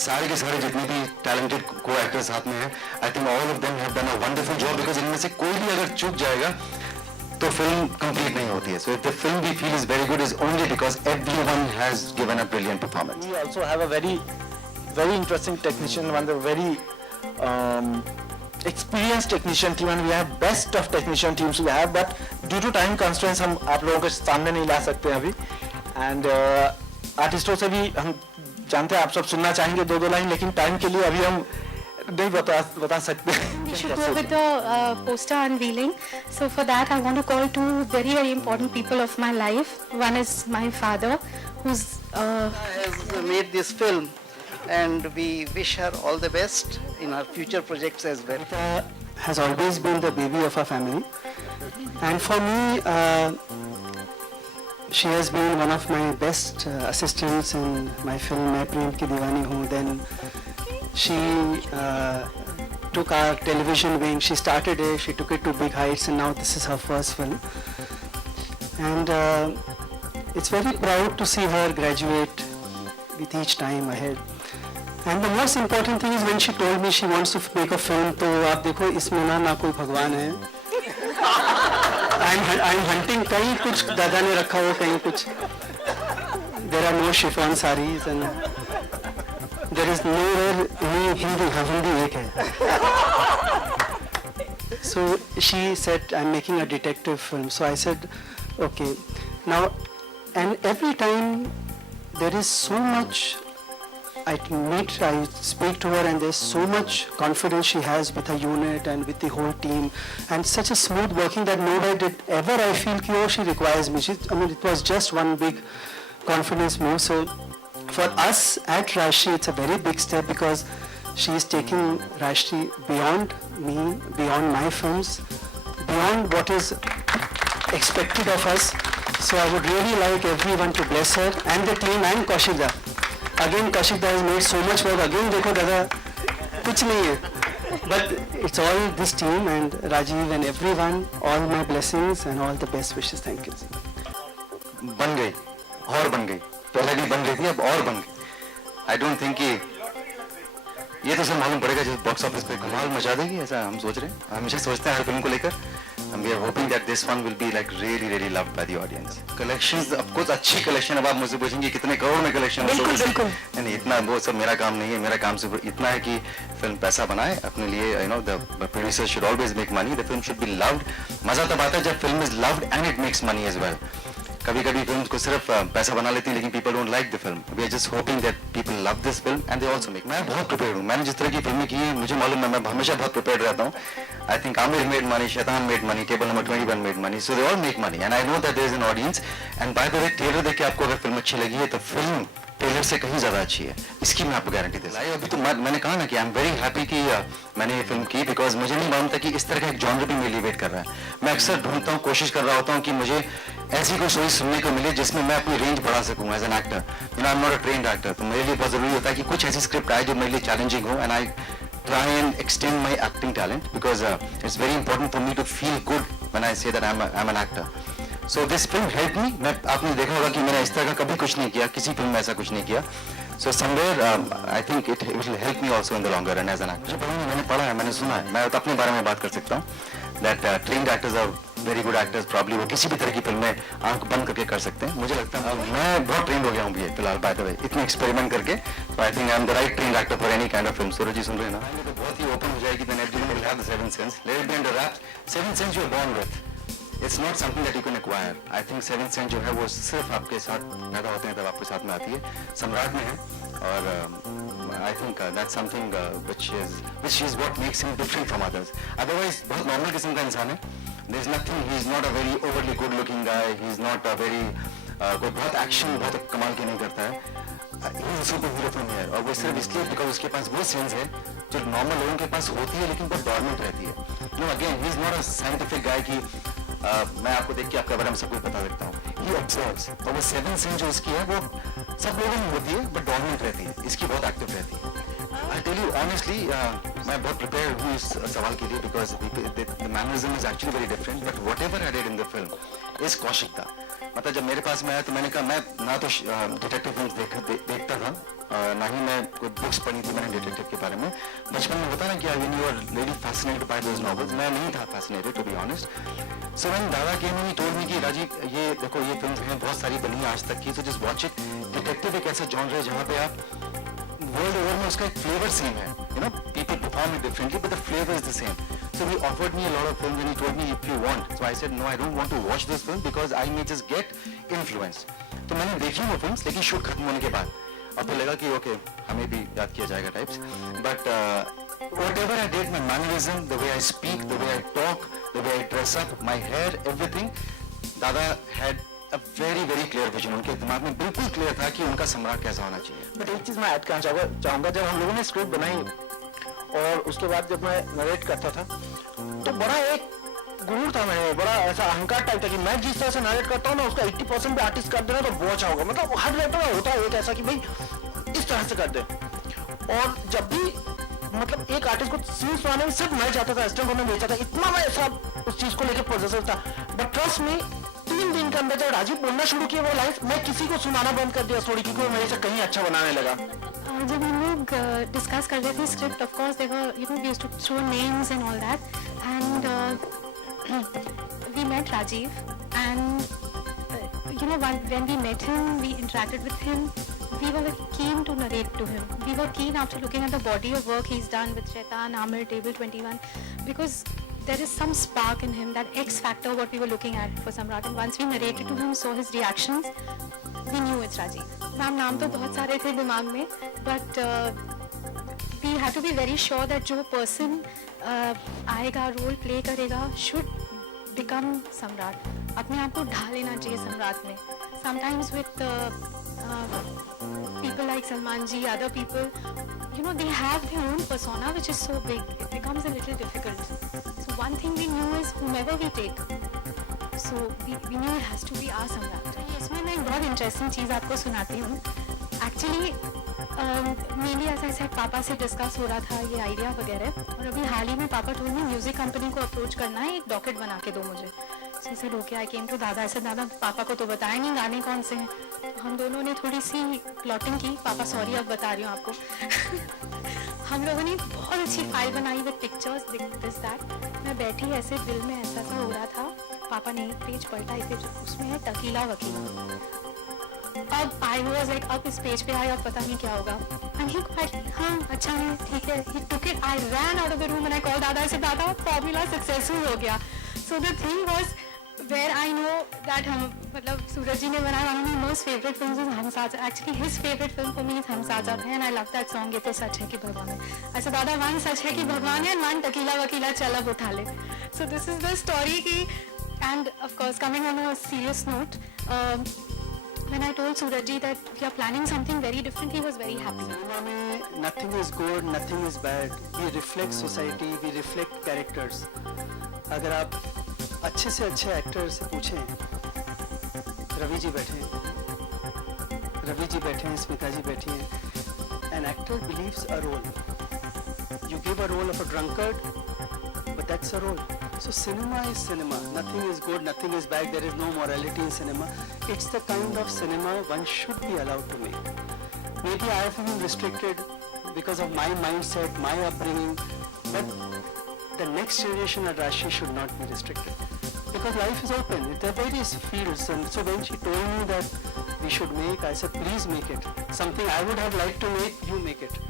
सारे के सारे जितने भी टैलेंटेड को एक्टर्स साथ में हैं, I think all of them have done a wonderful job, because इनमें से कोई भी अगर चूक जाएगा तो फिल्म कंप्लीट नहीं होती है. So if the film we feel is very good is only because everyone has given a brilliant performance. We also have a very interesting technician, one of the very experienced technician team, and we have best of technician teams we have, but due to time constraints हम आप लोगों के सामने नहीं ला सकते हैं अभी. And आर्टिस्टों से भी हम जानते हैं आप सब सुनना चाहेंगे दो लाइन, लेकिन टाइम के लिए अभी हम नहीं बता सकते. We should go with the poster unveiling. So for that, I want to call two very important people of my life. One is my father, who's has made this film, and we wish her all the best in her future projects as well. Has always been the baby of our family, and for me, she has been one of my best assistants in my film मैं प्रेम की दीवानी हूँ. Then she took our television wing. She started it, she took it to big heights, and now this is her first film. And it's very proud to see her graduate with each time ahead. And the most important thing is when she told me she wants to make a film, तो आप देखो इसमें ना कोई भगवान है. I'm hunting, कहीं कुछ दादा ने रखा हो, कहीं कुछ. There are no chiffon sarees and there is nowhere any Hindi एक है. So she said I'm making a detective film. So I said okay. Now and every time there is so much I speak to her, and there's so much confidence she has with her unit and with the whole team, and such a smooth working that nobody did ever I feel ki, oh, she requires me. It was just one big confidence move. So for us at Rashti, it's a very big step, because she is taking Rashti beyond me, beyond my films, beyond what is expected of us. So I would really like everyone to bless her and the team and Kaushikda. Again, Kaushikda has made so much work. Again, देखो दादा कुछ नहीं है. But it's all this team and Rajiv and everyone. All my blessings and all the best wishes. Thank you. बन गई और बन गई, पहले भी बन गई थी, अब और बन गई. आई डोंट थिंक कि ये तो सब मालूम पड़ेगा जब बॉक्स ऑफिस पे कमाल मचा देगी, ऐसा हम सोच रहे हैं. हमेशा सोचते हैं हर फिल्म को लेकर. And we are hoping that this one will be like really loved by the audience. Collections, of course, अच्छी collection. अब आप मुझसे पूछेंगे कितने करोड़ में collection है? बिल्कुल. नहीं, इतना वो सब मेरा काम नहीं है. मेरा काम सिर्फ इतना है कि फिल्म पैसा बनाए अपने लिए. You know, the producer should always make money. The film should be loved. मजा तब आता है जब film is loved and it makes money as well. कभी फिल्म को सिर्फ पैसा बना लेती है, लेकिन people don't like the film. We are just hoping that people love this film and they also make. मैं बहुत prepared हूँ. मैंने जिस तरह की फिल्में की है, मुझे मालूम है, मैं हमेशा बहुत prepared रहता हूँ. I think Amir made money, Shaitan made money, Table Number 21 made money, so they all make money, and I know that there is an audience. And by the way, trailer देख के आपको अगर film अच्छी लगी है, तो film trailer से कहीं ज़्यादा अच्छी है, इसकी मैं आपको गारंटी देता हूँ. अभी तो मैंने कहा ना कि आई एम वेरी हैप्पी कि मैंने ये फिल्म की, बिकॉज मुझे नहीं मालूम था कि इस तरह का एक जॉनर भी मेरे लिए वेट कर रहा है. मैं अक्सर ढूंढता हूँ, कोशिश कर रहा होता हूँ कि मुझे ऐसी कोई स्टोरी सुनने को मिले जिसमें मैं अपनी रेंज बढ़ा सकूँ as an actor. You know, I am not a trained actor, तो मेरे लिए बहुत ज़रूरी होता है कि कुछ ऐसी स्क्रिप्ट आए जो मेरे लिए चैलेंजिंग हो, and I try and extend my acting talent, because it's very important for me to feel good when I say that I'm an actor. So this film helped me. मैं आपने देखा होगा कि मैंने इस तरह का कभी कुछ नहीं किया, किसी फिल्म में ऐसा कुछ नहीं किया. So somewhere I think it will help me also in the longer run as an actor. मैंने पढ़ा है, मैंने सुना है, मैं अपने बारे में बात कर सकता हूँ. That trained actors are very good actors. Probably वो किसी भी तरह की फिल्म में आंख बंद करके कर सकते हैं. मुझे लगता है मैं बहुत ट्रेंड हो गया हूँ फिलहाल, by the way, इतने एक्सपेरिमेंट करके. So I think I am the right trained actor for any kind of film. सूरज जी सुन रहे हैं ना? तो बहुत ही ओपन हो जाएगी. Then everyone will have the seventh sense. Let it be under wraps. Seventh sense you are born with. It's not something that you can acquire. I think seventh sense जो है वो सिर्फ आपके साथ पैदा होते हैं तब आपके साथ में आती है. सम्राट में है, और I think that's something which is what makes him different from others. Otherwise बहुत नॉर्मल किस्म का इंसान है. There is nothing. He is not a very overly good looking guy. He is not a very कोई बहुत action बहुत कमाल के नहीं करता है. He is a super hero from here. और वो सिर्फ इसलिए because उसके पास वो सेंस है जो नॉर्मल लोगों के पास होती है, लेकिन बहुत डॉर्मेंट रहती है. No, again, he is not a scientific guy कि मैं आपको देख के आपके बारे में सब कुछ बता सकता हूँ. He observes. और वो सेवन सेंस जो इसकी है वो सब लोगों में होती है, बट डॉर्मेंट रहती है. इसकी बहुत एक्टिव रहती है. I tell you honestly, मैं बहुत prepared हूँ इस सवाल के लिए, because the mannerism is actually very different. But whatever I did in the film is Kaushikda. मतलब जब मेरे पास में आया तो मैंने कहा मैं ना तो डिटेक्टिव फिल्म देखता था, ना ही मैं कोई बुक्स पढ़ी थी मैंने डिटेक्टिव के बारे में। बचपन में होता ना कि when you are really fascinated by those novels, मैं नहीं था fascinated to be honest. So when दादा came and he told me कि राजीव ये देखो ये फिल्म हैं बहुत सारी बनी है आज तक की, तो जस्ट वॉच इट। डिटेक्टिव एक ऐसा जॉनर है जहाँ पे आप वर्ल्ड ओवर में उसका एक फ्लेवर सेम है, you know people perform it differently but the flavour is the same. So he offered me a lot of films and he told me if you want. So I said no, I don't want to watch this film because I may just get influenced. तो मैंने देखी वो films लेकिन shoot खत्म होने के बाद। अब तो लगा कि ओके हमें भी याद किया जाएगा types. But whatever I did, my mannerism, the way I speak, the way I talk, the way I dress up, my hair, everything, दादा had a very very clear vision. उनके दिमाग में बिल्कुल क्लियर था कि उनका सम्राट कैसा होना चाहिए। बट एक चीज मैं ऐड करना चाहूंगा, जब हम लोगों ने स्क्रिप्ट बनाई और उसके बाद जब मैं नरेट करता था तो बड़ा एक गुरूर था, मैं बड़ा ऐसा अहंकार टाइप था कि मैं जिस तरह से नरेट करता हूँ ना उसका 80% भी आर्टिस्ट कर देना तो बहुत अच्छा होगा। मतलब हर राइटर का होता है एक ऐसा कि भाई इस तरह से कर दे। और जब भी मतलब एक आर्टिस्ट को सीन सुनाने में सिर्फ मैं चाहता था, असिस्टेंट होने भेजा था, इतना मैं ऐसा उस चीज को लेकर पॉजिटिव था। बट ट्रस्ट में 3 दिन के अंदर जब राजीव बोलना शुरू किया वो लाइफ, मैं किसी को सुनाना बंद कर दिया स्टोरी, क्योंकि वो मेरे से कहीं अच्छा बनाने लगा। जब हम लोग डिस्कस कर रहे थे script, of course there you know we used to throw names and all that, and we met Rajiv and you know when we met him, we interacted with him, we were keen to narrate to him. We were keen after looking at the body of work he's done with Shaitan, Amir, Table 21, because there is some spark in him, that X factor what we were looking at for Samrat. And once we narrated to him, saw his reactions, we knew it's Rajiv. Naam तो बहुत सारे थे दिमाग में, but we had to be very sure that जो person आएगा, role play करेगा, should become Samrat. अपने आप को ढाल लेना चाहिए सम्राट में. Sometimes with people like Salman ji, other people, you know, they have their own persona which is so big. It becomes a little difficult. So one thing we knew is whomever we take, so we knew it has to be our Samrat. इसमें मैं एक बहुत interesting चीज़ आपको सुनाती हूँ. Actually mainly ऐसा set पापा से डिस्कस हो रहा था ये आइडिया वगैरह, और अभी हाल ही में पापा टोल्ड मी म्यूजिक कंपनी को अप्रोच करना है, एक डॉकेट बना के दो मुझे. So sir okay, I came to दादा. ऐसे दादा पापा को तो बताया नहीं गाने कौन से हैं. तो हम दोनों ने थोड़ी सी प्लॉटिंग की. पापा सॉरी अब बता रही हूँ आपको. हम लोगों ने बहुत अच्छी फाइल बनाई विद पिक्चर्स दिस दैट. मैं बैठी ऐसे दिल में ऐसा सा हो रहा था. पापा ने एक पेज पलटा, इसे उसमें है टकीला वकीला. अब आई वाज लाइक अब इस पेज पे आया, अब पता नहीं क्या होगा. एंड ही क्वाइट हाँ अच्छा है ठीक है. He took it. I ran out of the room and I call Dada. से दादा फॉर्मूला सक्सेसफुल हो गया. So the thing was where I know that हम मतलब सूरज जी ने बनाया. One of my most favourite films is Hum Saath. Actually his favourite film for me is Hum Saath Hain and I love that song. ये तो सच है कि भगवान है. ऐसा दादा वन सच है कि भगवान है, वन टकीला वकीला चल अब उठा ले. So this is the story की. And of course coming on a serious note, when I told Suraj ji that we are planning something very different, he was very happy. Cinema में nothing is good, nothing is bad. We reflect society, we reflect characters. अगर आप अच्छे से अच्छे actor से पूछें, रवि जी बैठे हैं, स्मिता जी बैठी हैं. An actor believes a role. You give a role of a drunkard, but that's a role. So cinema is cinema. Nothing is good, nothing is bad. There is no morality in cinema. It's the kind of cinema one should be allowed to make. Maybe I have been restricted because of my mindset, my upbringing, but the next generation at Rashi should not be restricted. Because life is open. There are various fields, and so when she told me that we should make, I said, please make it. Something I would have liked to make, you make it.